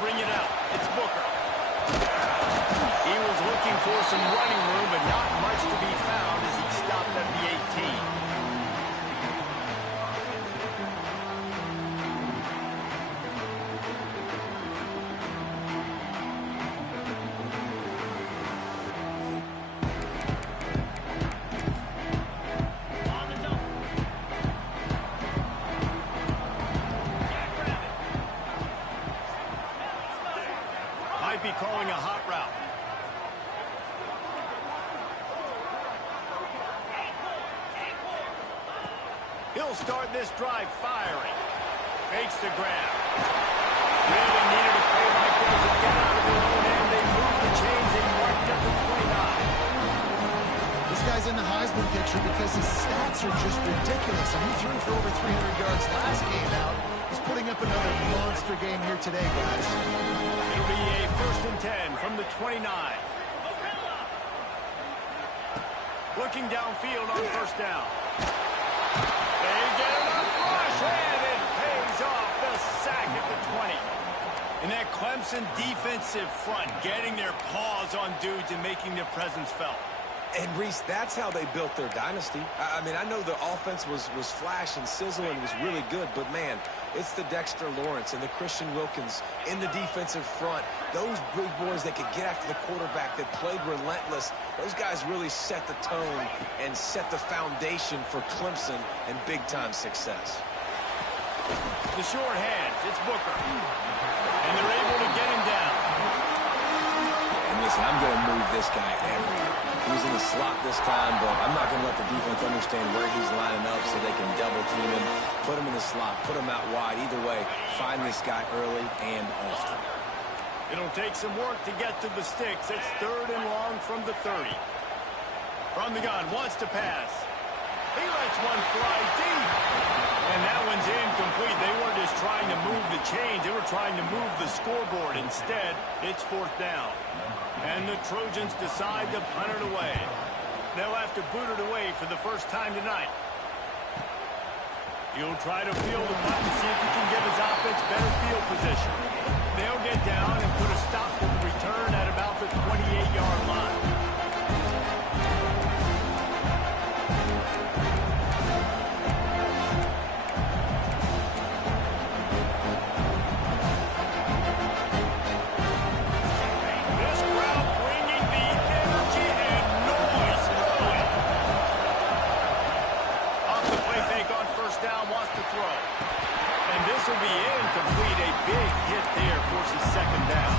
bring it out. It's Booker. He was looking for some running room, but not much to be found as he stopped at the 18. Might be calling a hot route. He'll start this drive firing. Makes the grab. Really needed a play like that to get out of their own end. They moved the chains. They marked up the 29. This guy's in the Heisman picture because his stats are just ridiculous. And he threw for over 300 yards last game out. He's putting up another monster game here today, guys. It'll be a 1st and 10 from the 29. Looking downfield on 1st down. They get enough rush, and it pays off the sack at the 20. And that Clemson defensive front getting their paws on dudes and making their presence felt. And, Reese, that's how they built their dynasty. I mean, I know the offense was flash and sizzle and was really good, but, man, it's the Dexter Lawrence and the Christian Wilkins in the defensive front. Those big boys that could get after the quarterback, that played relentless, those guys really set the tone and set the foundation for Clemson and big-time success. The short hands, it's Booker. And they're able to get him down. And listen, I'm going to move this guy everywhere. He's in the slot this time, but I'm not going to let the defense understand where he's lining up so they can double team him, put him in the slot, put him out wide. Either way, find this guy early and often. It'll take some work to get to the sticks. It's 3rd and long from the 30. From the gun, wants to pass. He lets one fly deep. And that one's incomplete. They weren't just trying to move the chains. They were trying to move the scoreboard. Instead, it's 4th down. And the Trojans decide to punt it away. They'll have to boot it away for the first time tonight. He'll try to field the punt and see if he can give his offense better field position. They'll get down and put a stop to the return at about the 28-yard line. This will be incomplete. A big hit there forces 2nd down.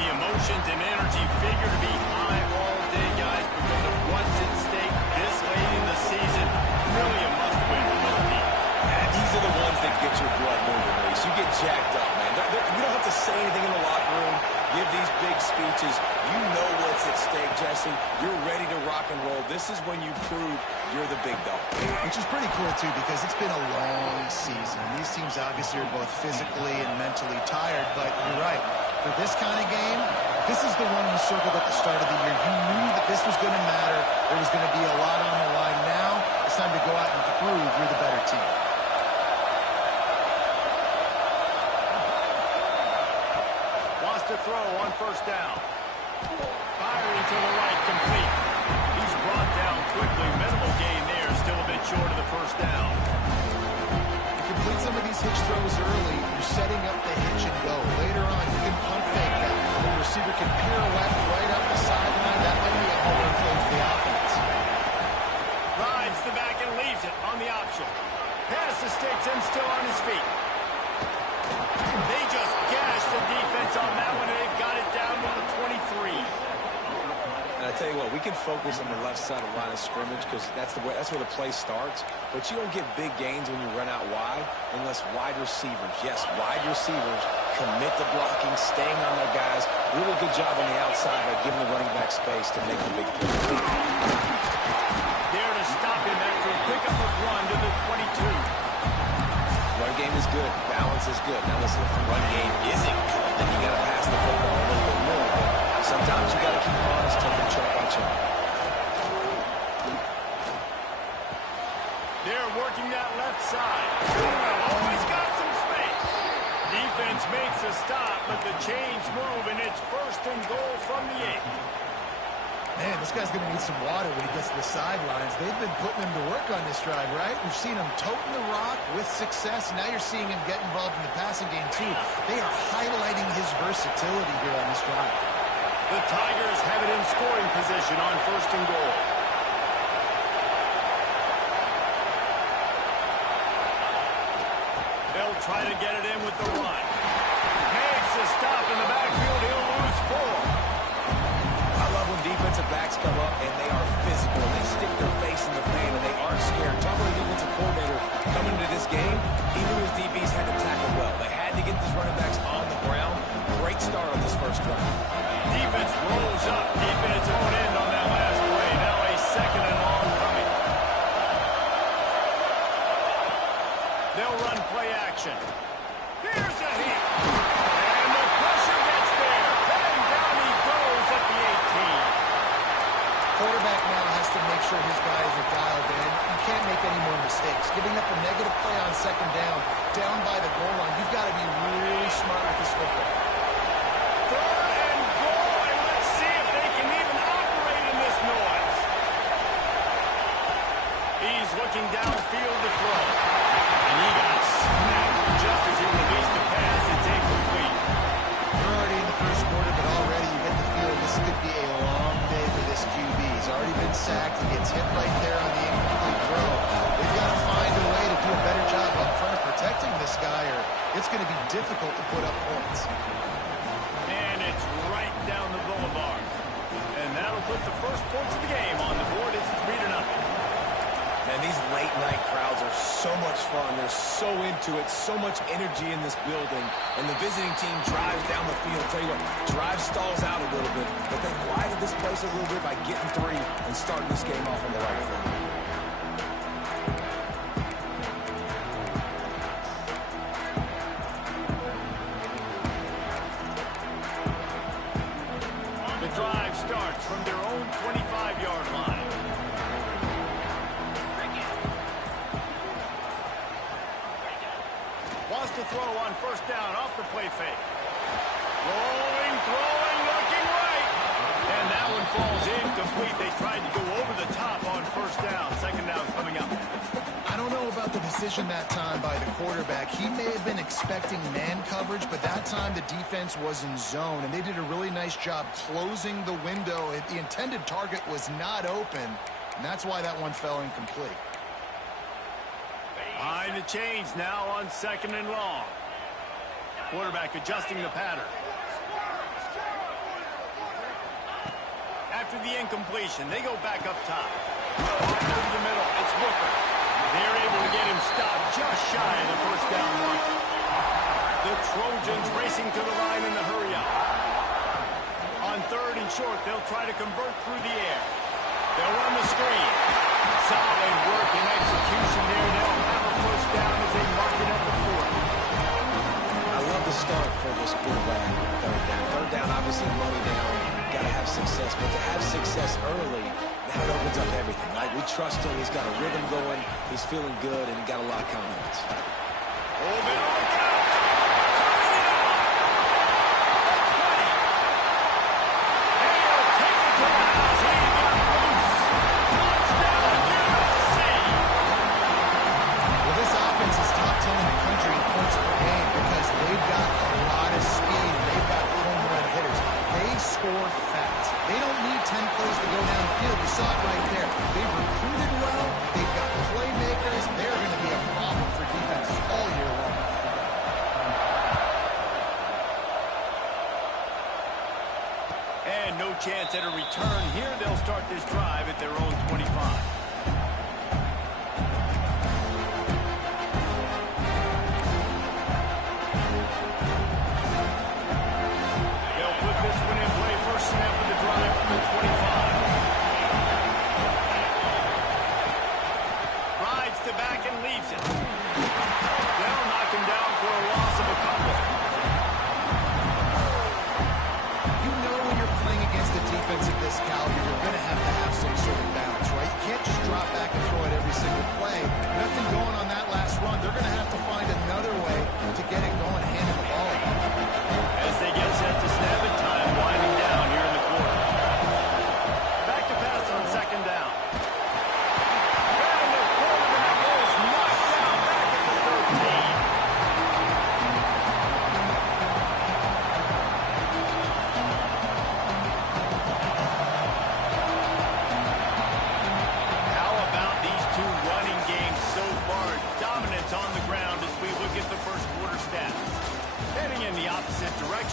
The emotions and energy figure to be high all day, guys, because of what's at stake this late in the season. Really a must-win for both teams. And these are the ones that get your blood moving, Reese. You get jacked up, man. You don't have to say anything in the locker room, give these big speeches. You know what's at stake, Jesse. You're ready to rock and roll. This is when you prove you're the big dog. Which is pretty cool, too, because it's been a long season. These teams obviously are both physically and mentally tired, but you're right. For this kind of game, this is the one you circled at the start of the year. You knew that this was going to matter. There was going to be a lot on the line. Now it's time to go out and prove you're the better team. Wants to throw on 1st down. Firing to the right, complete. He's brought down quickly. Minimal gain there, still a bit short of the 1st down. You complete some of these hitch throws early, you're setting up the hitch and go. Later on, you can pump fake that. The receiver can pirouette right up the sideline. That might be a home play for the offense. Rides the back and leaves it on the option. Pass the sticks and still on his feet. They just gashed the defense on that one, and they've got it down to the 23. And I tell you what, we can focus on the left side of the line of scrimmage because that's where the play starts. But you don't get big gains when you run out wide unless wide receivers, yes, wide receivers, commit to blocking, staying on their guys. Really good job on the outside by giving the running back space to make the big play. There to stop him after a pickup of 1 to the 22. Run game is good. Balance is good. Now listen, if the run game isn't good, then you got to pass the football a little bit more. But sometimes you got to keep honest, taking chunk by chunk. They're working that left side. Oh, he's got some space. Defense makes a stop, but the chains move, and it's 1st and goal from the 8. Man, this guy's going to need some water when he gets to the sidelines. They've been putting him to work on this drive, right? We've seen him toting the rock with success. Now you're seeing him get involved in the passing game, too. They are highlighting his versatility here on this drive. The Tigers have it in scoring position on 1st and goal. They'll try to get it in with the run. Makes a stop in the backfield. He'll lose 4. I love when defensive backs come up and they are physical. They stick their face in the fan and they aren't scared. Talking to the defensive coordinator coming into this game, he knew his DBs had to tackle well. They had to get these running backs on the ground. Great start on this first drive. Defense rolls up deep in its own end on that last play. Now a 2nd and long coming. They'll run play action. Here's a hit. And the pressure gets there. And down he goes at the 18. Quarterback now has to make sure his guys are dialed in. You can't make any more mistakes. Giving up a negative play on 2nd down by the goal line. You've got to be really smart with this football. 3rd and goal, and let's see if they can even operate in this noise. He's looking downfield to throw. And he got smacked just as he released the pass. It's incomplete. We're already in the first quarter, but already you get the feeling this could be a long day for this QB. He's already been sacked. He gets hit right there on the incomplete throw. They've got to find a way to do a better job up front of protecting this guy, or it's going to be difficult to put up points. And it's right down the boulevard. And that'll put the first points of the game on the board. It's 3-0. Man, these late-night crowds are so much fun. They're so into it, so much energy in this building. And the visiting team drives down the field. I'll tell you what, drive stalls out a little bit, but they quieted this place a little bit by getting 3 and starting this game off on the right foot. The drive starts from their own 25-yard line. Wants to throw on 1st down off the play fake. Rolling, throwing, looking right. And that one falls incomplete. They tried to go over the top on 1st down. 2nd down coming up. I don't know about the decision that time by the quarterback. He may have been expecting man coverage, but that time the defense was in zone, and they did a really nice job closing the window. The intended target was not open, and that's why that one fell incomplete. Behind the chains now on 2nd and long. Quarterback adjusting the pattern. After the incompletion, they go back up top. Over the middle, it's Booker. They're able to get him stopped just shy of the 1st down mark. The Trojans racing to the line in the hurry-up. On 3rd and short, they'll try to convert through the air. They'll run the screen. Solid work and execution there. They'll have a 1st down as they mark it up the 4th. I love the start for this quarterback. 3rd down. 3rd down, obviously money down. Got to have success, but to have success early, now it opens up everything. Like, we trust him. He's got a rhythm going. He's feeling good, and he got a lot of confidence. Oh, man, on the count. Score fast. They don't need 10 plays to go downfield. You saw it right there. They've recruited well. They've got playmakers. They're going to be a problem for defenses all year long. And no chance at a return here. They'll start this drive at their own 25. Snap of the drive from the 25. Rides the back and leaves it. They'll knock him down for a loss of a couple. You know when you're playing against a defense of this caliber, you're going to have some sort of balance, right? You can't just drop back and throw it every single play. Nothing going on that last run. They're going to have to find another way to get it going and hand it the ball.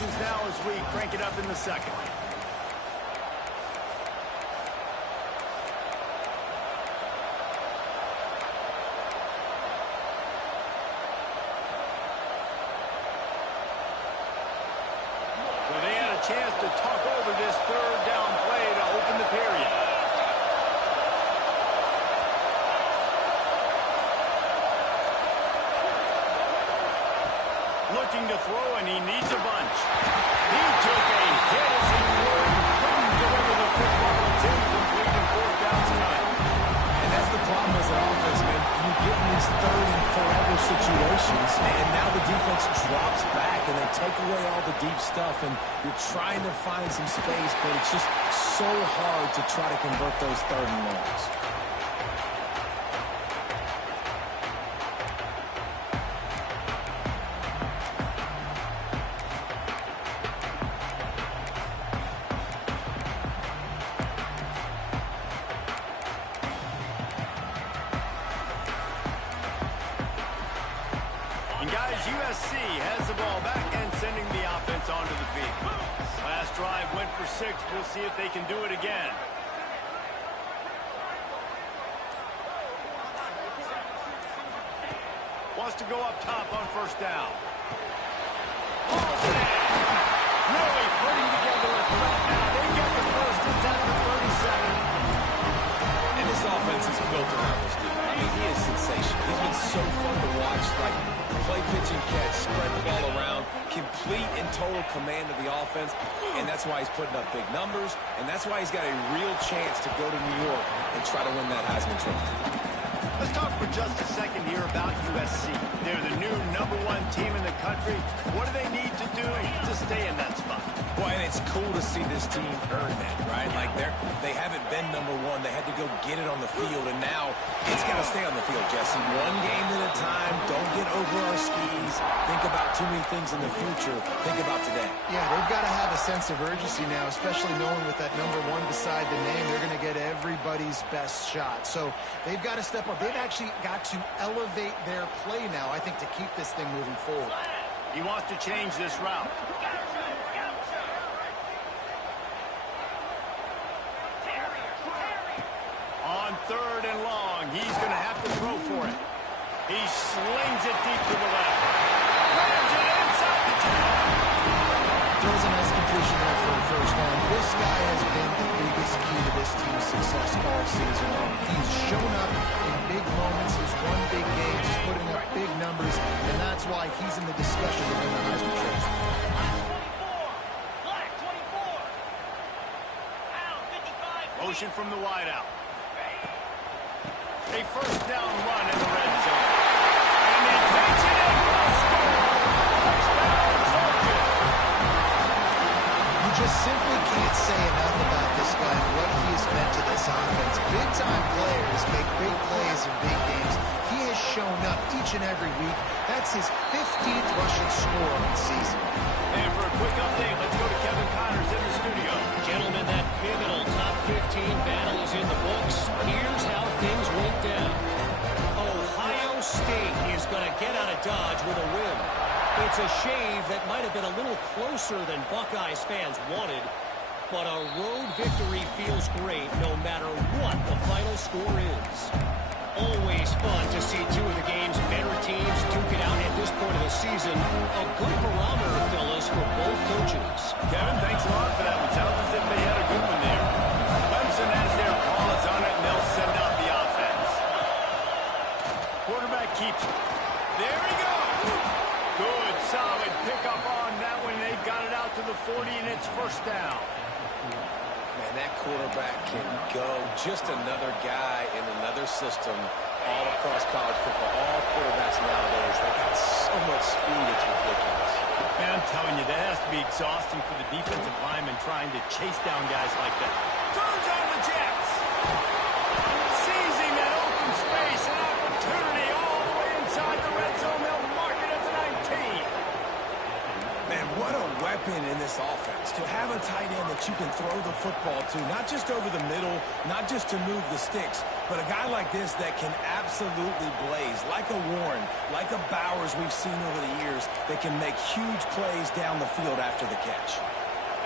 possessions now as we crank it up in the second. So they had a chance to talk over this third down play to open the period. Looking to throw, and he needs a bunch. He took a hit as he couldn't deliver the football. It's incomplete and fourth down's time. And that's the problem as an offense, man. You get in these third and forever situations, and now the defense drops back, and they take away all the deep stuff, and you're trying to find some space, but it's just so hard to try to convert those third and longs. And guys, USC has the ball back and sending the offense onto the field. Last drive went for 6. We'll see if they can do it again. Wants to go up top on first down. Really putting together a threat now. They get the first. It's at the 37. And this offense is built around this dude. I mean, he is sensational. He's been so fun to watch. Like, play, pitch, and catch, spread the ball around, complete and total command of the offense, and that's why he's putting up big numbers, and that's why he's got a real chance to go to New York and try to win that Heisman Trophy. Let's talk for just a second here about USC. They're the new #1 team in the country. What do they need to do to stay in that spot? Boy, and it's cool to see this team earn that, right? Like, they haven't been #1. They had to go get it on the field, and now it's got to stay on the field, Jesse. One game at a time. Don't get over our skis. Think about too many things in the future. Think about today. Yeah, they've got to have a sense of urgency now, especially knowing with that #1 beside the name, they're going to get everybody's best shot. So they've got to step up. They've actually got to elevate their play now, I think, to keep this thing moving forward. He wants to change this route. On third and long, he's going to have to throw for it. He slings it deep to the left. Lands it inside the 10. Throws a nice completion there for a first down. This guy has been the biggest key to this team's success all season long. He's shown up in big moments. He's won big games. He's putting up big numbers, and that's why he's in the discussion to win the Heisman Trophy. Motion from the wideout. A first down run in the red zone. And he takes it in for a score. Touchdown, Georgia. You just simply can't say enough about this guy and what he has meant to this offense. Big-time players make big plays in big games. He has shown up each and every week. That's his 15th rushing score on the season. And for a quick update, let's go to Kevin Connors in the studio. Gentlemen, that pivotal top 15 battle is in the books. Here's how things went down. Ohio State is going to get out of Dodge with a win. It's a shave that might have been a little closer than Buckeyes fans wanted, but a road victory feels great no matter what the final score is. Always fun to see two of the game's better teams duke it out at this point of the season. A good barometer, fellas, for both coaches. Kevin, thanks a lot for that one. Sounds as if they had a good one there. Clemson has their paws on it, and they'll send out the offense. Quarterback keeps it. There he goes. Good, solid pickup on that one. They've got it out to the 40, and it's first down. Man, that quarterback can go. Just another guy in another system all across college football. All quarterbacks nowadays, they got so much speed, it's ridiculous. Man, I'm telling you, that has to be exhausting for the defensive lineman trying to chase down guys like that. Turns on the Jets. Seizing that open space, an opportunity all the way inside the red zone. They'll mark it at the 19. Man, what a weapon in this offense. To have a tight end that you can throw the football to, not just over the middle, not just to move the sticks, But a guy like this that can absolutely blaze, like a Warren, like a Bowers we've seen over the years, that can make huge plays down the field after the catch.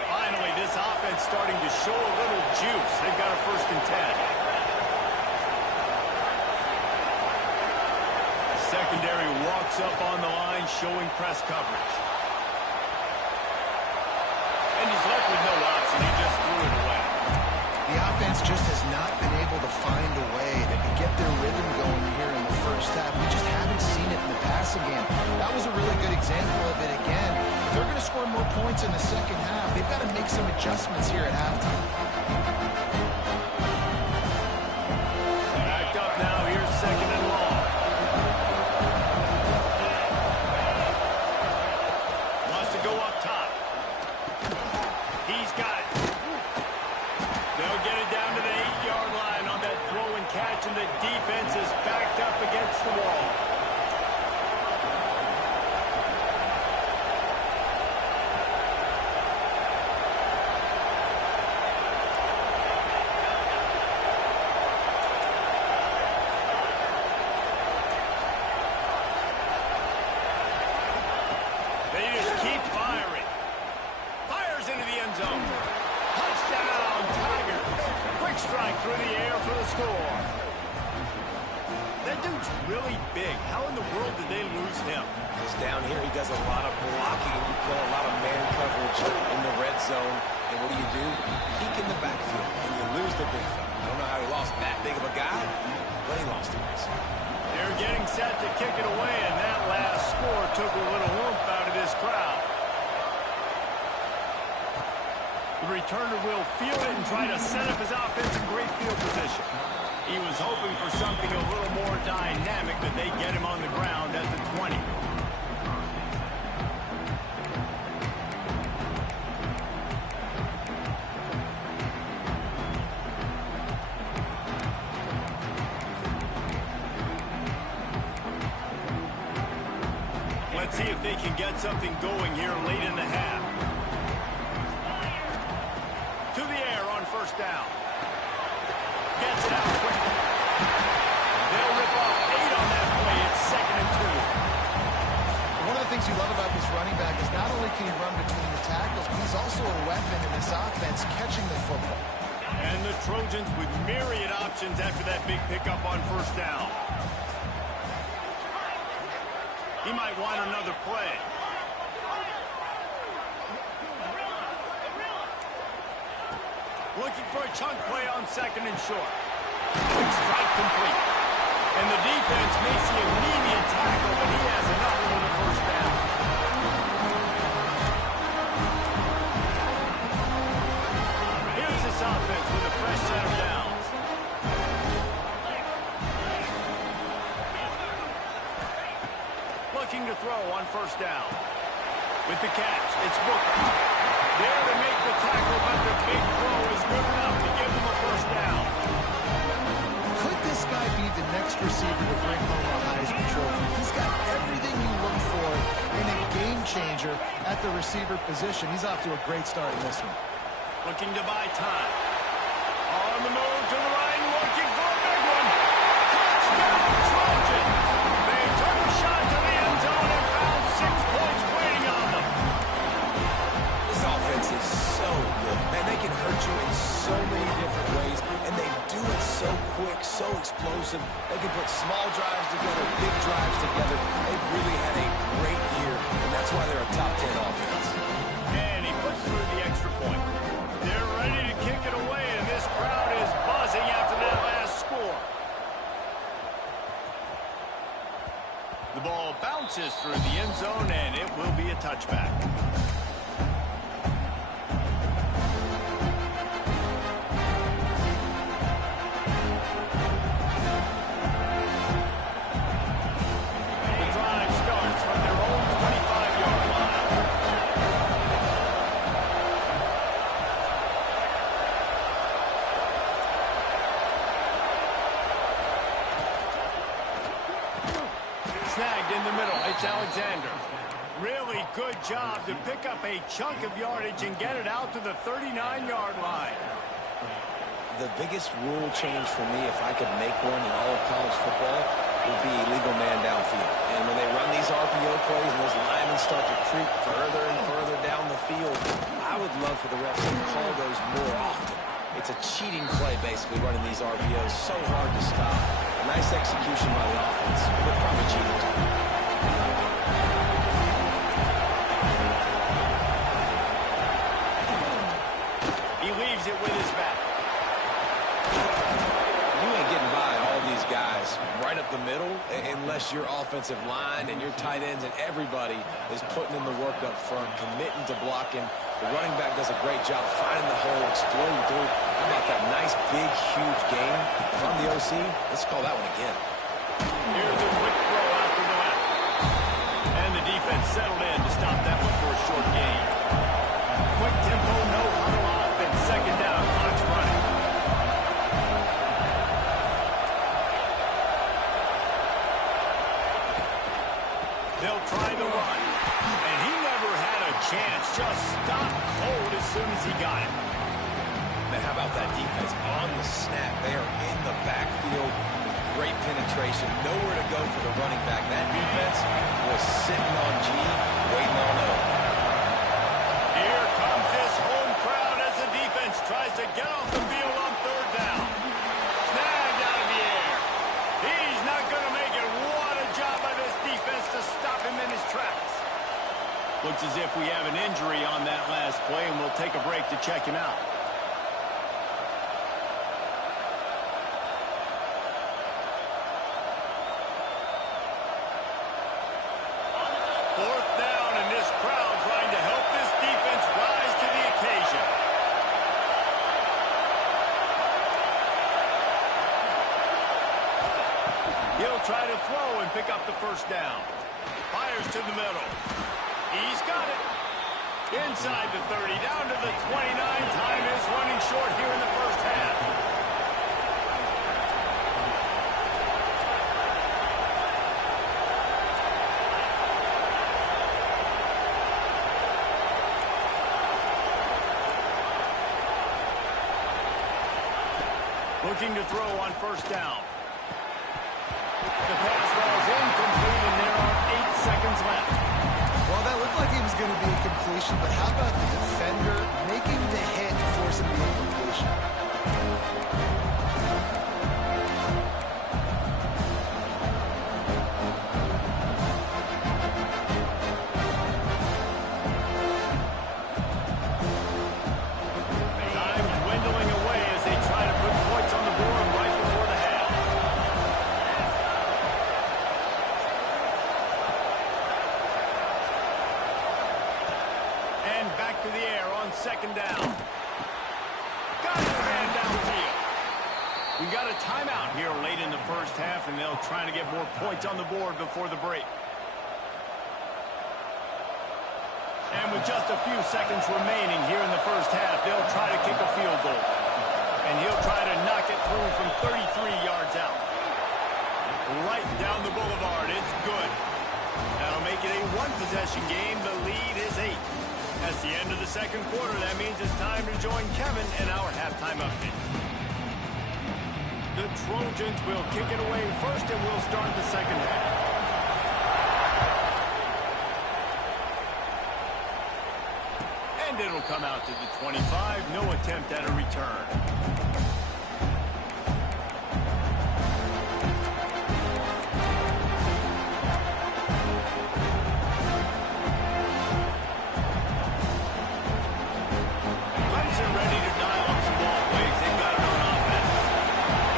Finally, this offense starting to show a little juice. They've got a 1st and 10. Secondary walks up on the line, showing press coverage. And he's left with no option. He just threw it away. The offense just has not been able to find a way to get their rhythm going here in the 1st half. We just haven't seen it in the passing game. That was a really good example of it again. If they're going to score more points in the 2nd half, they've got to make some adjustments here at halftime. Backed up now. Here's 2nd and long. Wants to go up top. He's got it. They'll get it down to the 8-yard line on that throw and catch, and the defense is backed up against the wall. They just keep firing. Fires into the end zone. Touchdown, Tigers. Quick strike through the air for the score. That dude's really big. How in the world did they lose him? He's down here. He does a lot of blocking. You play a lot of man coverage in the red zone. And what do? Peek in the backfield, and you lose the big fella. I don't know how he lost that big of a guy, but he lost him. They're getting set to kick it away, and that last score took a little oomph out of this crowd. The returner will field it and try to set up his offense in great field position. He was hoping for something a little more dynamic, but they get him on the ground at the 20. Let's see if they can get something going here late in the half. To the air on 1st down. Gets it out quickly. They'll rip off 8 on that play. It's 2nd and 2. One of the things you love about this running back is not only can he run between the tackles, but he's also a weapon in this offense catching the football. And the Trojans with myriad options after that big pickup on 1st down. He might want another play. Looking for a chunk play on 2nd and short. Quick strike complete. And the defense makes the immediate tackle, but he has enough for the 1st down. Here's this offense with a fresh set of downs. Looking to throw on 1st down. With the catch, it's Booker. There to make the tackle, but the big throw is good enough to give him a 1st down. Could this guy be the next receiver to bring home a Heisman Trophy? He's got everything you look for in a game changer at the receiver position. He's off to a great start in this one. Looking to buy time. On the move to the right, looking for a big one. Touchdown, Trojans! They took a shot to the end zone and found 6 points waiting on them. This offense is so good. Man, they can hurt you in so many different ways, and they do it so quick, so explosive. They can put small drives together, big drives together. They've really had a great year, and that's why they're a top 10 offense. And he puts through the extra point. They're ready to kick it away, and this crowd is buzzing after that last score. The ball bounces through the end zone, and it will be a touchback. The drive starts from their own 25-yard line. Snagged in the middle. It's Alexander. Really good job to pick up a chunk of yardage and get it out to the 39-yard line. The biggest rule change for me, if I could make one in all of college football, would be legal man downfield. And when they run these RPO plays and those linemen start to creep further and further down the field, I would love for the refs to call those more often. It's a cheating play, basically, running these RPOs. So hard to stop. A nice execution by the offense, but probably cheating too. He leaves it with his back. You ain't getting by all these guys right up the middle unless your offensive line and your tight ends and everybody is putting in the work up front, committing to blocking. The running back does a great job finding the hole, exploding through. How about that nice, big, huge game from the OC? Let's call that one again. Here's a quick throw out to the left. And the defense settled in to stop that one for a short gain. Quick tempo, no huddle offense. Second down, clock's running. They'll try the run. And he never had a chance. Just stopped cold as soon as he got it. Man, how about that defense on the snap? They are in the backfield with great penetration. Nowhere to go for the running back. That defense was sitting on G, waiting on O. Here comes this home crowd as the defense tries to get off the field on third down. Snagged out of the air. He's not going to make it. What a job by this defense to stop him in his tracks. Looks as if we have an injury on that last play, and we'll take a break to check him out. Fourth down, and this crowd trying to help this defense rise to the occasion. He'll try to throw and pick up the first down. Fires to the middle. He's got it. Inside the 30, down to the 29. Time is running short here in the first half. Looking to throw on first down. The pass ball's incomplete, and there are 8 seconds left. Well, that looked like it was going to be a completion, but how about the defender making the hit, forcing the incompletion? Time dwindling away as they try to put points on the board right before the half. And back to the air on second down. Got his man downfield. We got a timeout here late in the first half, and they'll try to get more points on the board before the break. And with just a few seconds remaining here in the first half, they'll try to kick a field goal. And he'll try to knock it through from 33 yards out. Right down the boulevard. It's good. That'll make it a one-possession game. The lead is 8. That's the end of the second quarter. That means it's time to join Kevin in our halftime update. The Trojans will kick it away first, and we'll start the second half. And it'll come out to the 25. No attempt at a return. Clemson ready to dial up some ball plays. They've got it on offense.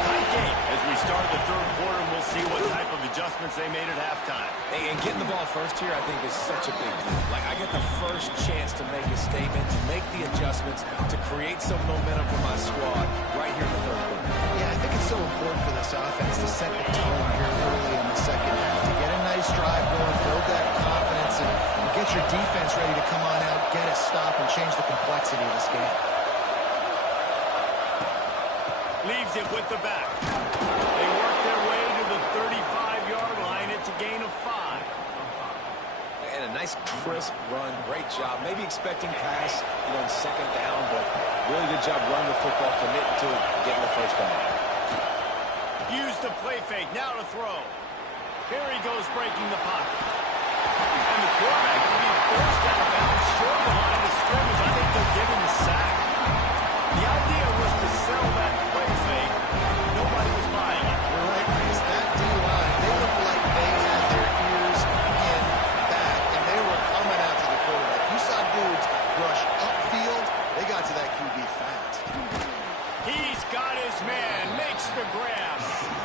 Tight game as we start the third quarter, and we'll see what type of adjustments they made at halftime. Hey, and getting the ball first here, I think, is such a big deal. Like, I get the first chance to make a statement, to make the adjustments, to create some momentum for my squad right here in the third quarter. Yeah, I think it's so important for this offense to set the tone here early in the second half, to get a nice drive going, build that confidence, and get your defense ready to come on out, get a stop, and change the complexity of this game. Leaves it with the back. They work their way to the 35-yard line. It's a gain of 5. And a nice crisp run. Great job. Maybe expecting pass, on second down, but really good job running the football, committing to it, getting the first down. Use the play fake. Now to throw. Here he goes breaking the pocket. And the quarterback will be forced out of bounds short of the line of scrimmage. I think they'll give him a sack. The idea was to sell that play fake. Nobody was buying it. You're right, Chris. That D-line, they looked like they had their ears in back, and they were coming out to the quarterback. You saw dudes rush upfield. They got to that QB fast. He's got his man. Makes the grab.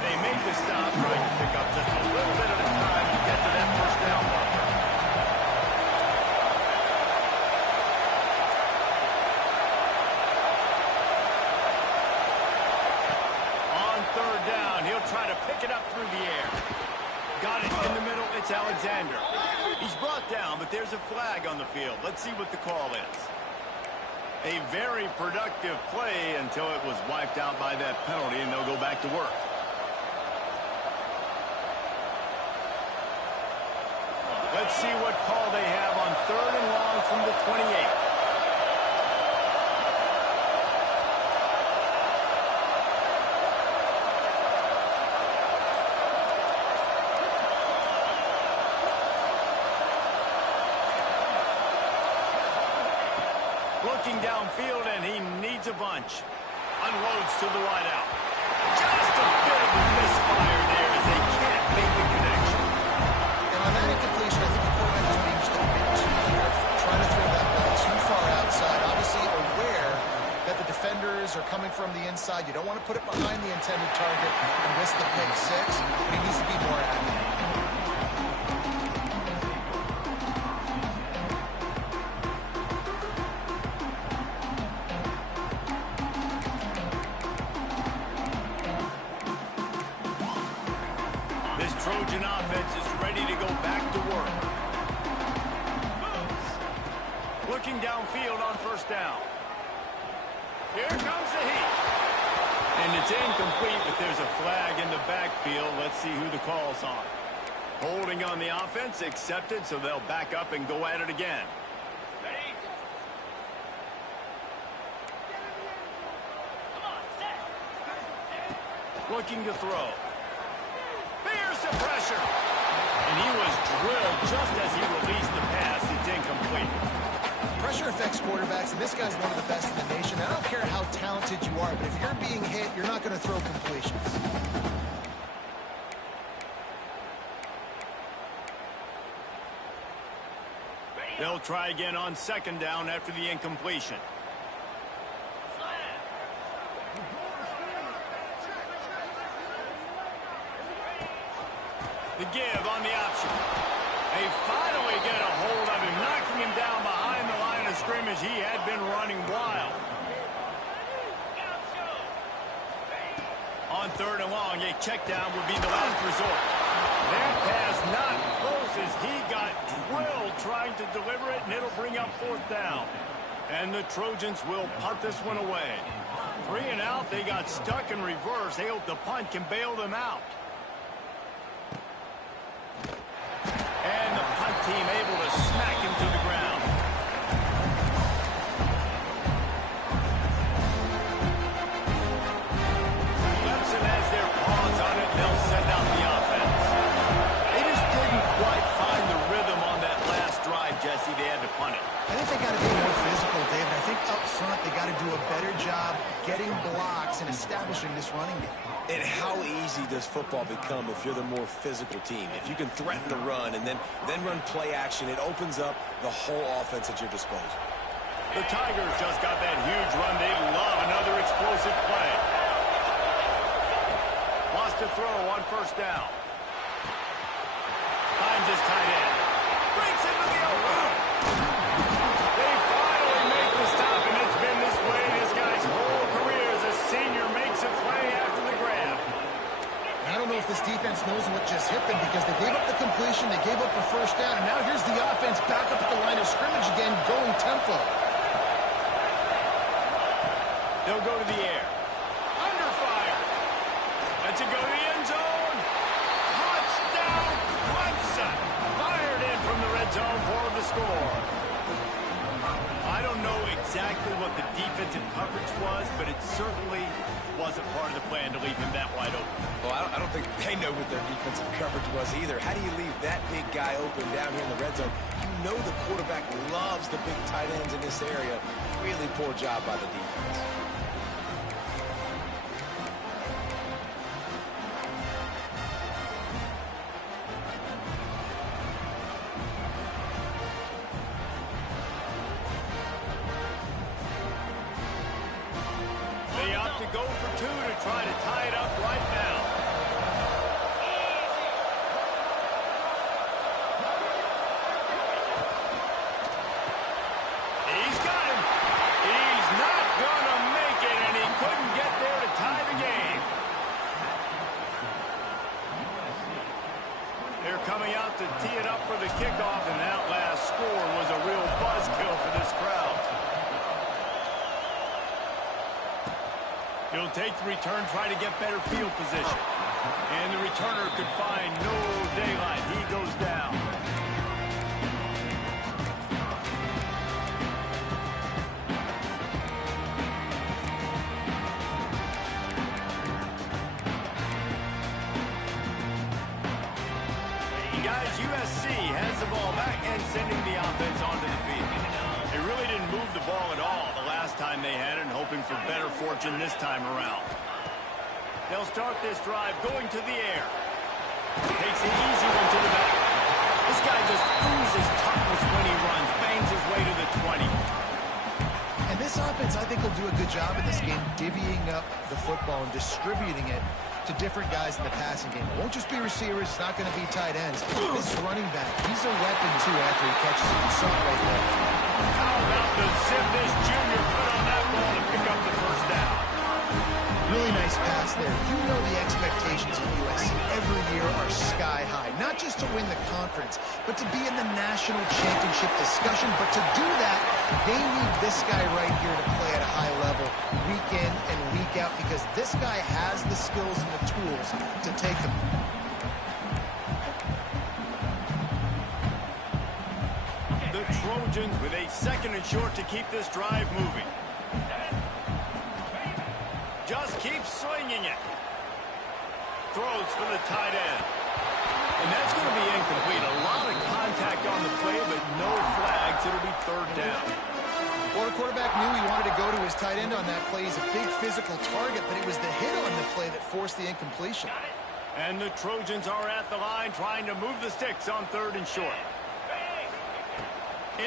They make the stop, trying to pick up just a little bit at a time to get to that first down marker. On third down, he'll try to pick it up through the air. Got it in the middle. It's Alexander. He's brought down, but there's a flag on the field. Let's see what the call is. A very productive play until it was wiped out by that penalty, and they'll go back to work. Let's see what call they have on third and long from the 28. Looking downfield, and he needs a bunch. Unloads to the wideout. Just a bit of a misfire there as they can't make the connection. And on that incompletion, I think the quarterback was being just a bit too careful, trying to throw that ball too far outside, obviously aware that the defenders are coming from the inside. You don't want to put it behind the intended target and risk the pick six, but he needs to be more accurate. Trojan offense is ready to go back to work. Looking downfield on first down. Here comes the heat. And it's incomplete, but there's a flag in the backfield. Let's see who the call's on. Holding on the offense, accepted, so they'll back up and go at it again. Looking to throw. There's the pressure. And he was drilled just as he released the pass. It's incomplete. Pressure affects quarterbacks, and this guy's one of the best in the nation. I don't care how talented you are, but if you're being hit, you're not going to throw completions. They'll try again on second down after the incompletion. The give on the option. They finally get a hold of him, knocking him down behind the line of scrimmage. He had been running wild. On third and long, a check down would be the last resort. That pass not close as he got drilled trying to deliver it, and it'll bring up fourth down. And the Trojans will punt this one away. 3 and out, they got stuck in reverse. They hope the punt can bail them out. And the punt team able to smack him to the ground. Clemson has their paws on it. They'll send out the offense. They just didn't quite find the rhythm on that last drive, Jesse. They had to punt it. I think they got to be more physical, David. I think up front they got to do a better job getting blocks and establishing this running game. And how easy does football become if you're the more physical team? If you can threaten the run and then run play action, it opens up the whole offense at your disposal. The Tigers just got that huge run. They love another explosive play. Wants to throw on first down. Finds his tight end. Breaks into the open. They finally make the stop, and it's been this way this guy's whole career as a senior makes a play after the grab. I don't know if this defense knows what just hit them because they gave up the completion, they gave up a first down, and now here's the offense back up at the line of scrimmage again, going tempo. They'll go to the air. Under fire. Let's it go to the end zone. Touchdown, Clemson. Fired in from the red zone for the score. I don't know exactly what the defensive coverage was, but it certainly wasn't part of the plan to leave him that wide open. Well, I don't think they know what their defensive coverage was either. How do you leave that big guy open down here in the red zone? You know the quarterback loves the big tight ends in this area. Really poor job by the defense. They opt to go for two to try to tie it up right now. He's got him. He's not going to make it, and he couldn't get there to tie the game. They're coming out to tee it up for the kickoff, and that last score was a real buzzkill for this crowd. He'll take the return, try to get better field position. And the returner could find no daylight. He goes down. And guys, USC has the ball back and sending the offense onto the field. They really didn't move the ball at all the last time they had it, and hoping for better fortune this time around. They'll start this drive going to the air. Takes an easy one to the back. This guy just oozes toughness when he runs, bangs his way to the 20. And this offense, I think, will do a good job in this game divvying up the football and distributing it to different guys in the passing game. It won't just be receivers. It's not going to be tight ends. This running back, he's a weapon, too, after he catches it. You saw it right there. How about the zip this junior put on that ball to pick up the first down? Really nice pass there. You know the expectations of USC every year are sky high. Not just to win the conference, but to be in the national championship discussion. But to do that, they need this guy right here to play at a high level week in and week out, because this guy has the skills and the tools to take them. The Trojans with a second and short to keep this drive moving. Just keeps swinging it. Throws for the tight end. And that's going to be incomplete. A lot of contact on the play, but no flags. It'll be third down. Well, the quarterback knew he wanted to go to his tight end on that play. He's a big physical target, but it was the hit on the play that forced the incompletion. And the Trojans are at the line trying to move the sticks on third and short.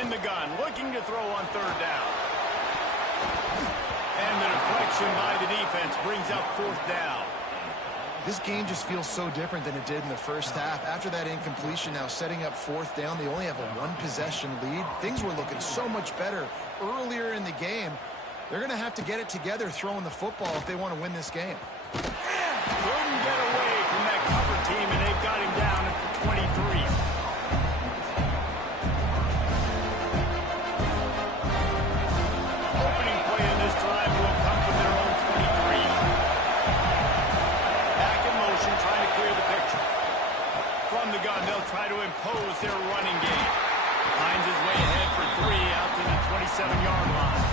In the gun, looking to throw on third down. And the deflection by the defense brings up fourth down. This game just feels so different than it did in the first half. After that incompletion, now setting up fourth down, they only have a one-possession lead. Things were looking so much better earlier in the game. They're going to have to get it together throwing the football if they want to win this game. Couldn't get away from that cover team, and they've got him down at the 23. Opening play in this drive will come from their own 23. Back in motion, trying to clear the picture. From the gun, they'll try to impose their running game. Finds his way ahead for three out to the 27-yard line.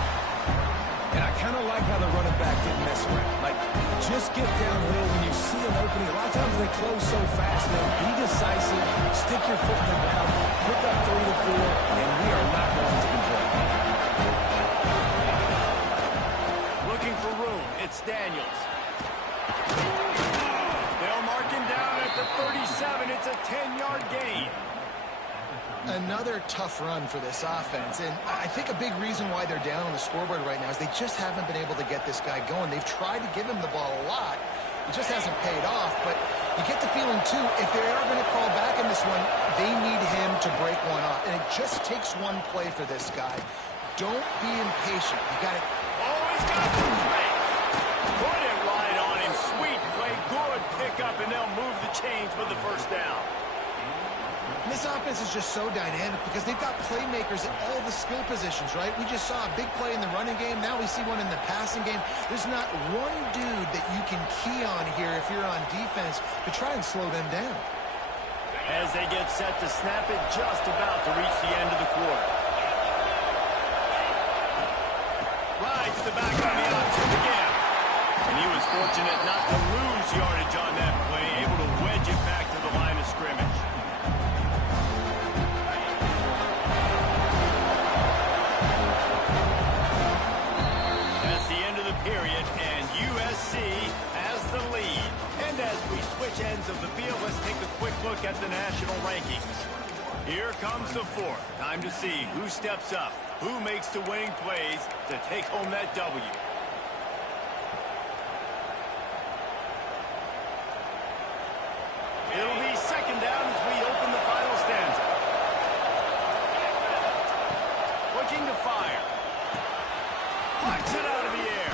And I kind of like how the running back didn't mess around. Like, just get downhill when you see an opening. A lot of times they close so fast, man. Be decisive, stick your foot in the ground, pick up 3 to 4, and we are not going to complain. Looking for room. It's Daniels. They'll mark him down at the 37. It's a 10-yard gain. Another tough run for this offense, and I think a big reason why they're down on the scoreboard right now is they just haven't been able to get this guy going. They've tried to give him the ball a lot. It just hasn't paid off, but you get the feeling, too, if they are going to fall back in this one, they need him to break one off, and it just takes one play for this guy. Don't be impatient. You got it. Oh, he's got the fake. Put it right on him. Sweet play. Good pickup, and they'll move the chains with the first down. And this offense is just so dynamic because they've got playmakers at all the skill positions, right? We just saw a big play in the running game. Now we see one in the passing game. There's not one dude that you can key on here if you're on defense to try and slow them down. as they get set to snap it just about to reach the end of the quarter. Rides the back on the option again. And he was fortunate not to lose yardage on that play, able to wedge it back to the line of scrimmage. That's the end of the period, and USC has the lead. And as we switch ends of the field, let's take a quick look at the national rankings. Here comes the fourth. Time to see who steps up, who makes the winning plays to take home that W. It'll be second down as we open the final stanza. Looking to fire. Flicks it out of the air.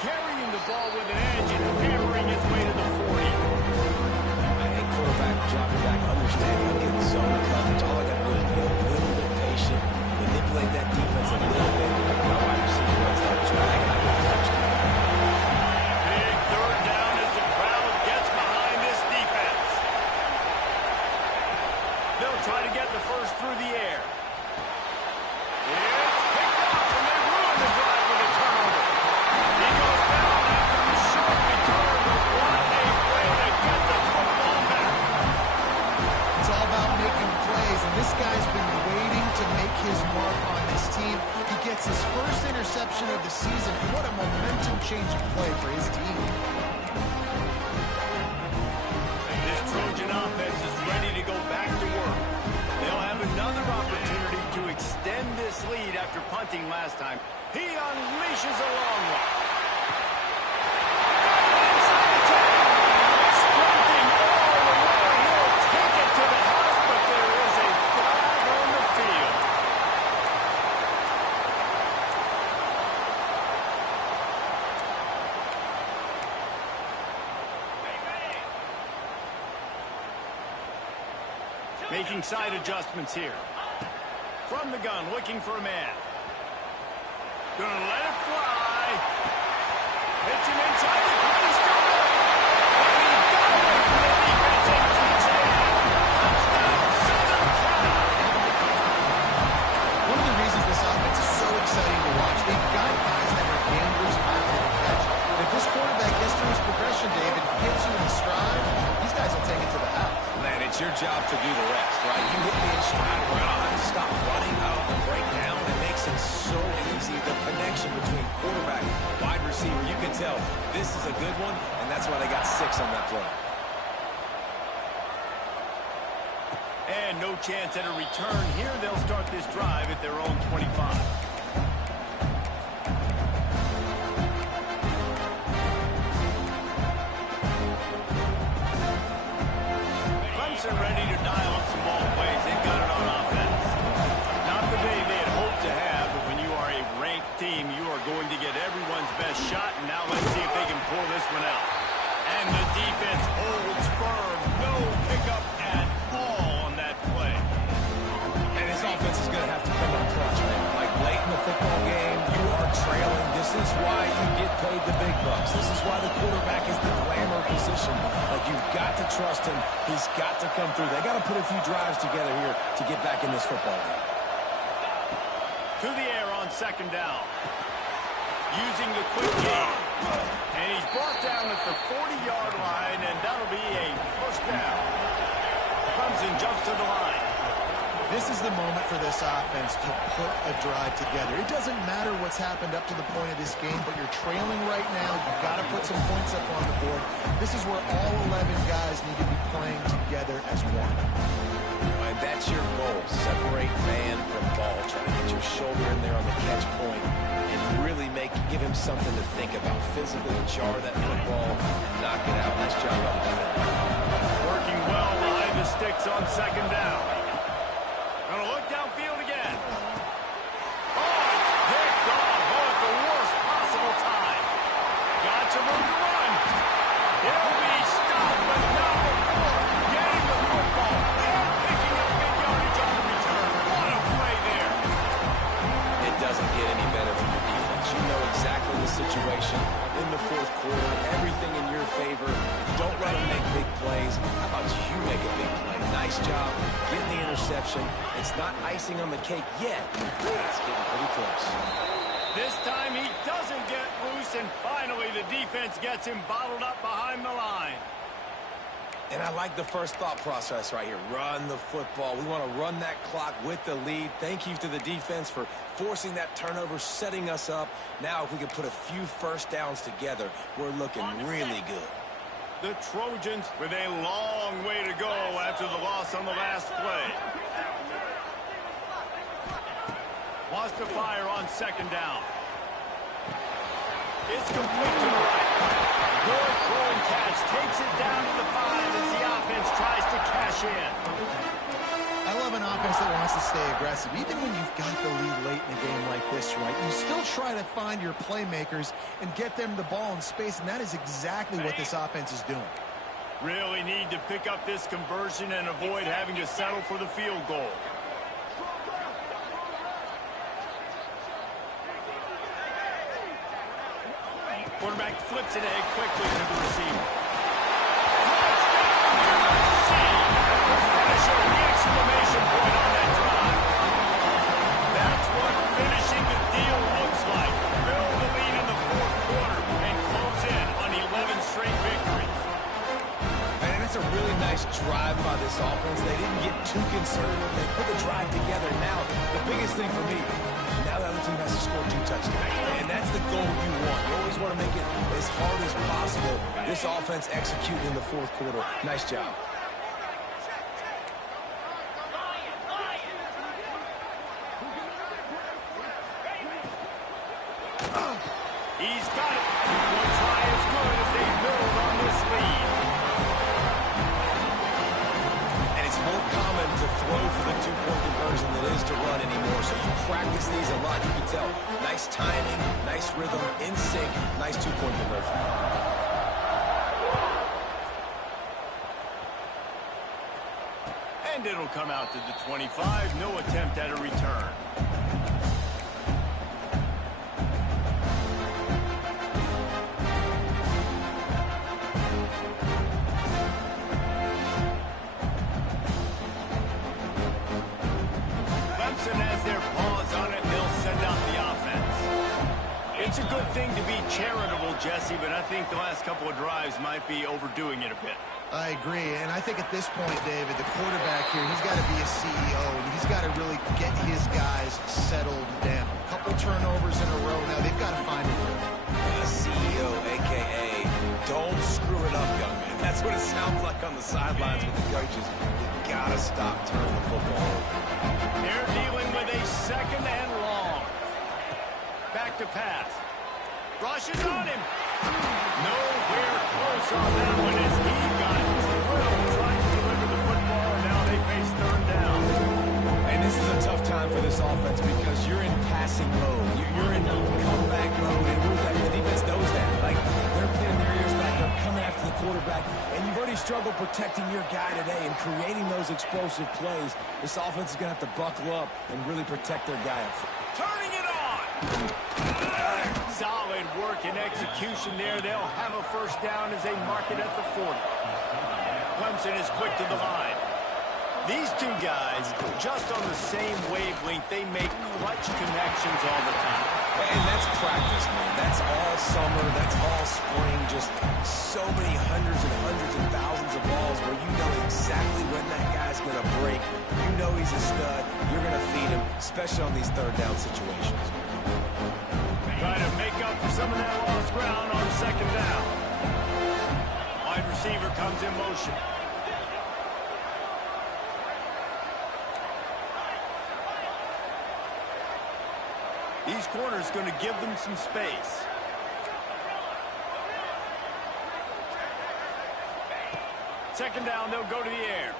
Carrying the ball with an edge and hammering its way to the 40. And quarterback dropping back, understanding in zone coverage. All I got to do is be a little bit patient, manipulate that defense a little bit. My wide receiver runs that drag, and I get the touchdown. Big third down as the crowd gets behind this defense. They'll try to get the first through the air. It's picked off, and they ruin the drive with a turnover. He goes down after the short return, but what a play to get the football back. It's all about making plays, and this guy's been waiting to make his mark on this team. He gets his first interception of the season, and what a momentum-changing play for his team. This Trojan offense is ready to go back to work. They'll have another opportunity to extend this lead after punting last time. He unleashes a long one. Sprinting all the way. He'll take it to the house, but there is a flag on the field. Making side adjustments here. From the gun, looking for a man. Gonna let it fly. Hits him inside the 20, still there. And he got away from the defense and touchdown. Touchdown, Southern Cal. One of the reasons this offense is so exciting to watch, they've got guys that are gamblers after the catch. If this quarterback gets through his progression, David, hits you in stride, these guys will take it to the house. Man, it's your job to do the rest, right? You hit me in stride, I don't have to stop running, I don't have to break down. It makes it so easy. The connection between quarterback and wide receiver, you can tell this is a good one, and that's why they got 6 on that play. And no chance at a return here. They'll start this drive at their own 25. Ready to dial up some ball plays. They've got it on offense. Not the day they had hoped to have, but when you are a ranked team, you are going to get everyone's best shot, and now let's see if they can pull this one out. And the defense holds firm. No pickup at all on that play. And his offense is going to have to come up clutch, man. Like late in the football game, you are trailing. This is why you get paid the big bucks. This is why the quarterback is the glamour position. Like, you've got to trust him. He's got to come through. They got to put a few drives together here to get back in this football game. To the air on second down. Using the quick game. And he's brought down at the 40-yard line, and that'll be a first down. Clemson jumps to the line. This is the moment for this offense to put a drive together. It doesn't matter what's happened up to the point of this game, but you're trailing right now. You've got to put some points up on the board. This is where all 11 guys need to be playing together as one. And that's your goal. Separate man from ball. Try to get your shoulder in there on the catch point and really give him something to think about. Physically jar that football and knock it out. Nice job by the defender. Working well behind the sticks on second down. Gonna look downfield again. Oh, it's picked off. Oh, at the worst possible time. Got some room to run. He'll be stopped, but not before getting the football and picking up big yardage on the return. What a play there. It doesn't get any better from the defense. You know exactly the situation in the fourth quarter. Everything in your favor. Don't let them make big plays. How about you make a big play? Nice interception. It's not icing on the cake yet, but it's getting pretty close. This time he doesn't get loose, and finally the defense gets him bottled up behind the line. And I like the first thought process right here. Run the football. We want to run that clock with the lead. Thank you to the defense for forcing that turnover, setting us up. Now if we can put a few first downs together, we're looking really good. The Trojans with a long way to go after the loss on the last play. Wants to fire on second down. It's complete to the right. Good throw and catch. Takes it down to the 5 as the offense tries to cash in. I love an offense that wants to stay aggressive. Even when you've got the lead late in a game like this, right, you still try to find your playmakers and get them the ball in space, and that is exactly what this offense is doing. Really need to pick up this conversion and avoid having to settle for the field goal. Quarterback flips it ahead quickly to the receiver. Touchdown! The exclamation point on that drive. That's what finishing the deal looks like. Build the lead in the fourth quarter and close in on 11 straight victories. And it's a really nice drive by this offense. They didn't get too concerned. They put the drive together. Now, the biggest thing for me, now the other team has to score 2 touchdowns. And that's the goal you want. You always want to make it as hard as possible. This offense executing in the fourth quarter. Nice job. He's got it. Will try as good as they build on this lead. And it's more common to throw for the 2-point conversion than it is to run anymore. So you practice these a lot. You can tell. Nice timing, nice rhythm, in sync, nice 2-point conversion. And it'll come out to the 25. No attempt at a return. Has their paws on it, they'll send out the offense. It's a good thing to be charitable, Jesse, but I think the last couple of drives might be overdoing it a bit. I agree, and I think at this point, David, the quarterback here, he's got to be a CEO, and he's got to really get his guys settled down. A couple turnovers in a row now. They've got to find a rhythm. CEO, a.k.a. don't screw it up, young man. That's what it sounds like on the sidelines with the coaches. You got to stop turning the football over. They're dealing with a second and long. Back to pass. Rushes on him. Nowhere close on that one as he got drilled trying to deliver the football, and now they face third down. And this is a tough time for this offense because you're in passing mode. You're in comeback mode, and the defense knows that. Like, they're putting their ears back. They're coming after the quarterback, and you've already struggled protecting your guy today and creating those explosive plays. This offense is going to have to buckle up and really protect their guy. Turning it on. Solid work and execution there. They'll have a first down as they mark it at the 40. Clemson is quick to the line. These two guys, just on the same wavelength, they make clutch connections all the time. And that's practice, man. That's all summer. That's all spring. Just so many hundreds and thousands of balls where you know exactly when that guy's going to break. You know he's a stud. You're going to feed him, especially on these third down situations. Trying to make up for some of that lost ground on second down. Wide receiver comes in motion. These corners going to give them some space. Second down, they'll go to the air.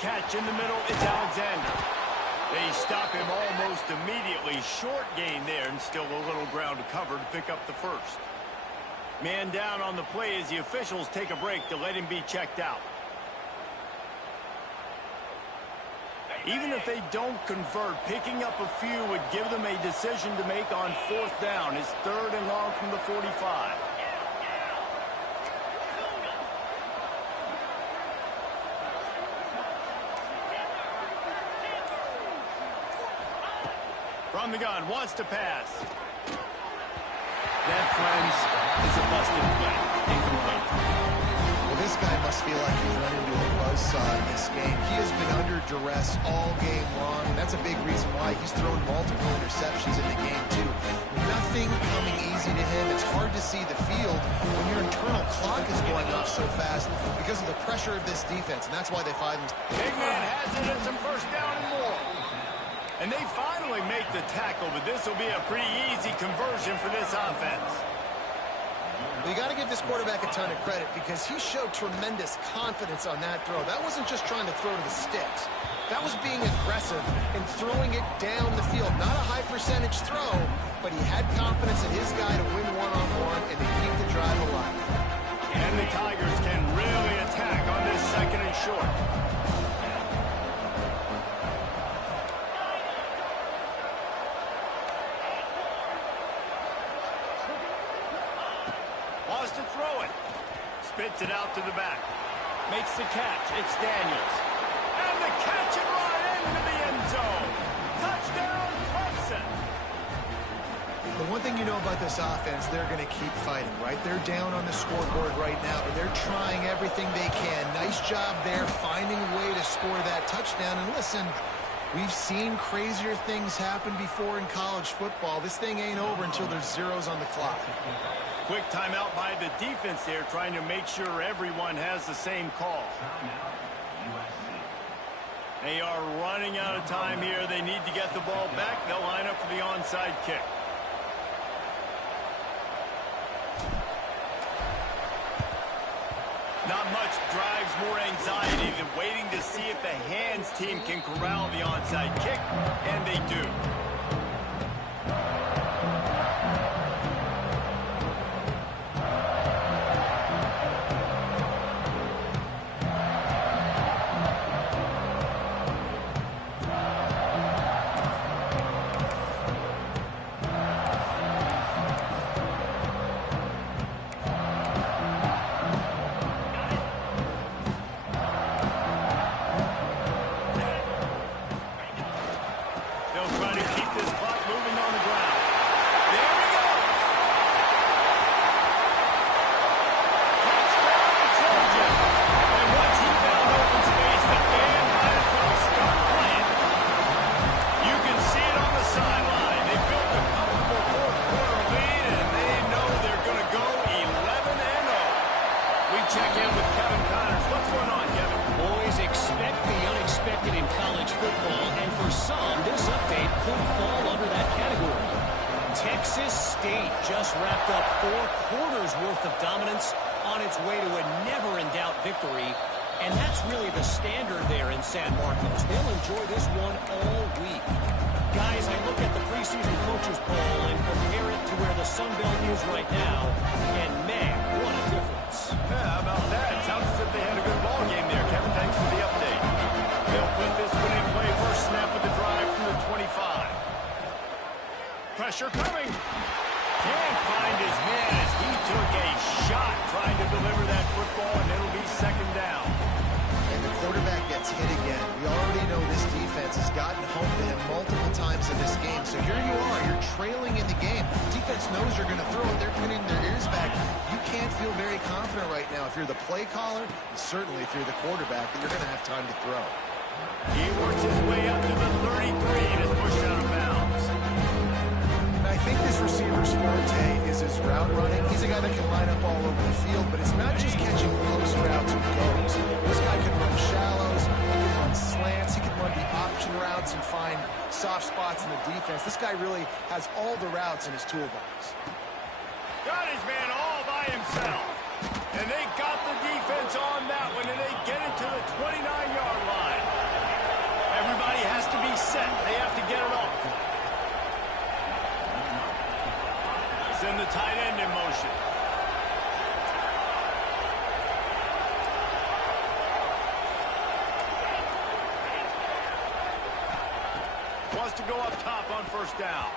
Catch in the middle, it's Alexander. They stop him almost immediately. Short gain there, and still a little ground to cover to pick up the first. Man down on the play as the officials take a break to let him be checked out. Even if they don't convert, picking up a few would give them a decision to make on fourth down. It's third and long from the 45. From the gun, wants to pass. That, friends, is a busted play. Incomplete. Well, this guy must feel like he's run into a buzzsaw in this game. He has been under duress all game long, and that's a big reason why he's thrown multiple interceptions in the game, too. Nothing coming easy to him. It's hard to see the field when your internal clock is going off so fast because of the pressure of this defense, and that's why they find him. Big man has it. It's a first down and more. And they finally make the tackle, but this will be a pretty easy conversion for this offense. Well, you got to give this quarterback a ton of credit because he showed tremendous confidence on that throw. That wasn't just trying to throw to the sticks. That was being aggressive and throwing it down the field. Not a high percentage throw, but he had confidence in his guy to win one-on-one and to keep the drive alive. And the Tigers can really attack on this second and short. Wants to throw it. Spits it out to the back. Makes the catch. It's Daniels. And the catch it right into the end zone. Touchdown, Clemson. The one thing you know about this offense, they're going to keep fighting, right? They're down on the scoreboard right now, but they're trying everything they can. Nice job there, finding a way to score that touchdown. And listen, we've seen crazier things happen before in college football. This thing ain't over until there's zeros on the clock. Quick timeout by the defense there, trying to make sure everyone has the same call. They are running out of time here. They need to get the ball back. They'll line up for the onside kick. Not much drives more anxiety than waiting to see if the hands team can corral the onside kick, and they do. Just wrapped up 4 quarters worth of dominance on its way to a never-in-doubt victory. And that's really the standard there in San Marcos. They'll enjoy this one all week. Guys, I look at the preseason coaches poll and compare it to where the Sun Belt is right now, and man, what a difference. Yeah, how about that? Sounds as if they had a good ball game there, Kevin. Thanks for the update. They'll put this one in play. First snap of the drive from the 25. Pressure coming. Can't find his man as he took a shot trying to deliver that football, and it'll be second down. And the quarterback gets hit again. We already know this defense has gotten home to him multiple times in this game. So here you are, you're trailing in the game. Defense knows you're going to throw it. They're pinning their ears back. You can't feel very confident right now if you're the play caller, and certainly if you're the quarterback, that you're going to have time to throw. He works his way up to the 33 and is pushed out of bounds. I think this receiver's forte is his route running. He's a guy that can line up all over the field, but it's not just catching close routes and goes. This guy can run shallows, he can run slants, he can run the option routes and find soft spots in the defense. This guy really has all the routes in his toolbox. Got his man all by himself. And they got the defense on that one, and they get it to the 29-yard line. Everybody has to be set. They have to get it off. Send the tight end in motion. Wants to go up top on first down.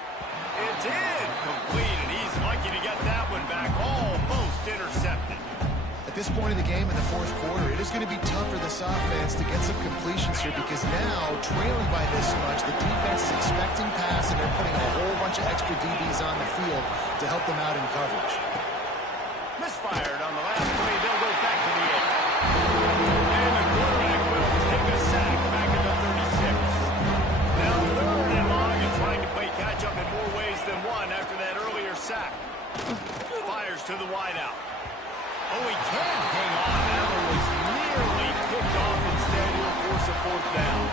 It's in. Complete, and he's lucky to get that one back. Almost intercepted. At this point of the game in the fourth quarter, it is going to be tough for this offense to get some completions here because now, trailing by this much, the defense is expecting pass, and they're putting a whole bunch of extra DBs on the field to help them out in coverage. Misfired on the last play. They'll go back to the 8. And the quarterback will take a sack back at the 36. Now third and long and trying to play catch-up in more ways than one after that earlier sack. Fires to the wideout. Oh, he can't hang on. That one was nearly picked off. Instead, he'll force a fourth down.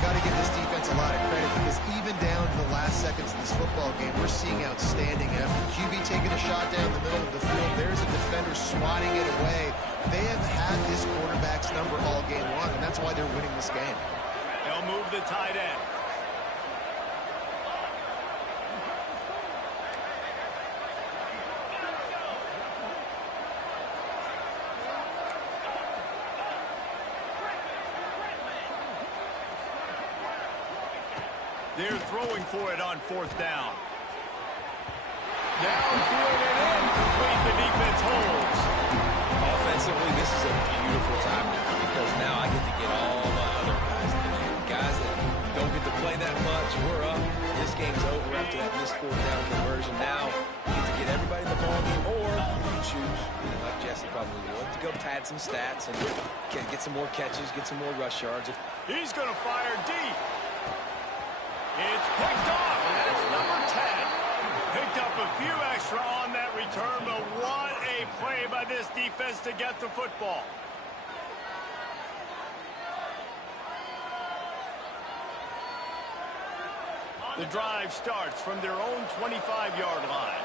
Got to give this defense a lot of credit because even down to the last seconds of this football game, we're seeing outstanding effort. QB taking a shot down the middle of the field. There's a defender swatting it away. They have had this quarterback's number all game long, and that's why they're winning this game. They'll move the tight end. They're throwing for it on fourth down. Downfield and incomplete. The defense holds. Offensively, this is a beautiful time because now I get to get all my other guys in the game. Guys that don't get to play that much, we're up. This game's over after that missed fourth down conversion. Now you get to get everybody in the ball game, or if you choose, like Jesse probably would, to go pad some stats and get some more catches, get some more rush yards. He's going to fire deep. It's picked off, and that's number 10. Picked up a few extra on that return, but what a play by this defense to get the football. The drive starts from their own 25-yard line.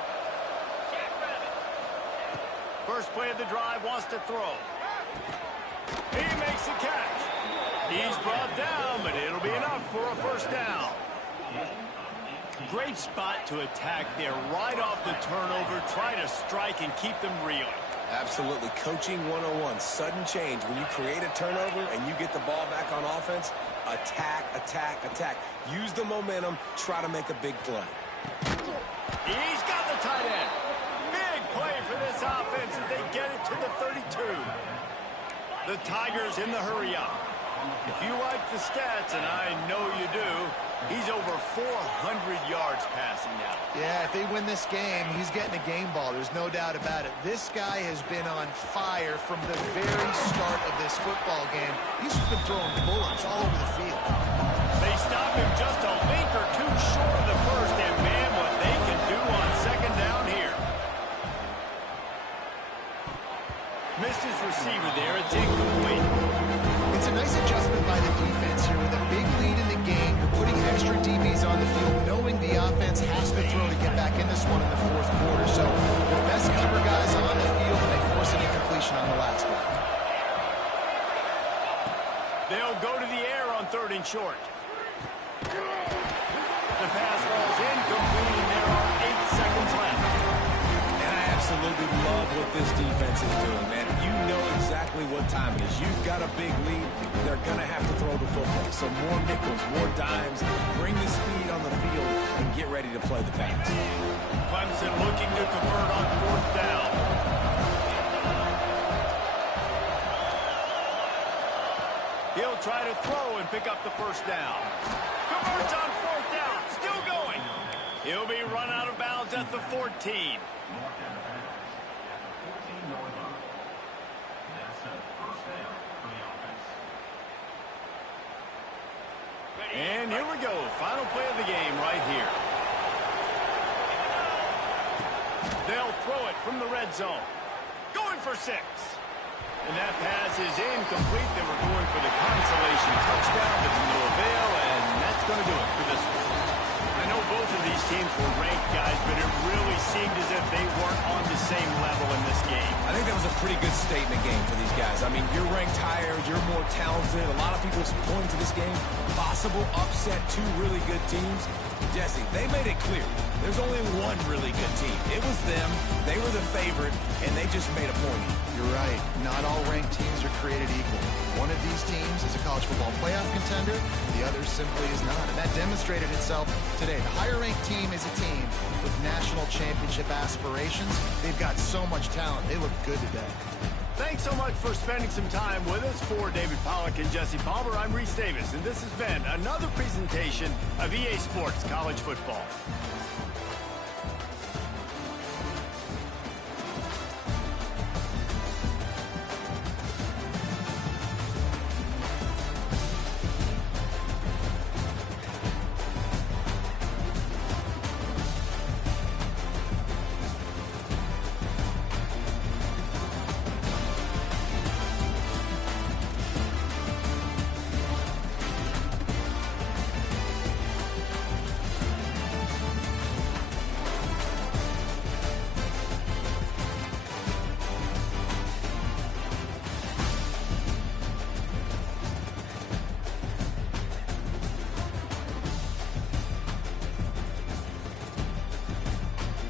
First play of the drive, wants to throw. He makes the catch. He's brought down, but it'll be enough for a first down. Great spot to attack there, right off the turnover. Try to strike and keep them reeling. Absolutely. Coaching 101. Sudden change. When you create a turnover and you get the ball back on offense, attack, attack, attack. Use the momentum. Try to make a big play. He's got the tight end. Big play for this offense as they get it to the 32. The Tigers in the hurry-up. If you like the stats, and I know you do, he's over 400 yards passing now. Yeah, if they win this game, he's getting a game ball. There's no doubt about it. This guy has been on fire from the very start of this football game. He's been throwing bullets all over the field. They stop him just a link or two short of the first, and man, what they can do on second down here. Missed his receiver there. It's incomplete. It's a nice adjustment by the defense here. With a big lead in the game, you're putting extra DBs on the field, knowing the offense has to throw to get back in this one in the fourth quarter. So the best cover guys on the field, and they force an incompletion on the last one. They'll go to the air on third and short. The pass falls incomplete, and there are 8 seconds left. And I absolutely love what this defense is doing, man. You know exactly what time it is. You've got a big lead. They're going to have to throw the football. So more nickels, more dimes. Bring the speed on the field and get ready to play the pass. Clemson looking to convert on fourth down. He'll try to throw and pick up the first down. Converts on fourth down. Still going. He'll be run out of bounds at the 14. And here we go. Final play of the game right here. They'll throw it from the red zone. Going for 6. And that pass is incomplete. They were going for the consolation touchdown, but to no avail, and that's going to do it for this one. I know both of these teams were ranked, guys, but it really seemed as if they weren't on the same level in this game. I think that was a pretty good statement game for these guys. I mean, you're ranked higher, you're more talented. A lot of people point to this game. Possible upset, 2 really good teams. Jesse, they made it clear. There's only one really good team. It was them. They were the favorite, and they just made a point. You're right. Not all ranked teams are created equal. One of these teams is a college football playoff contender. The other simply is not. And that demonstrated itself today. The higher-ranked team is a team with national championship aspirations. They've got so much talent. They look good today. Thanks so much for spending some time with us. For David Pollack and Jesse Palmer, I'm Reese Davis, and this has been another presentation of EA Sports College Football.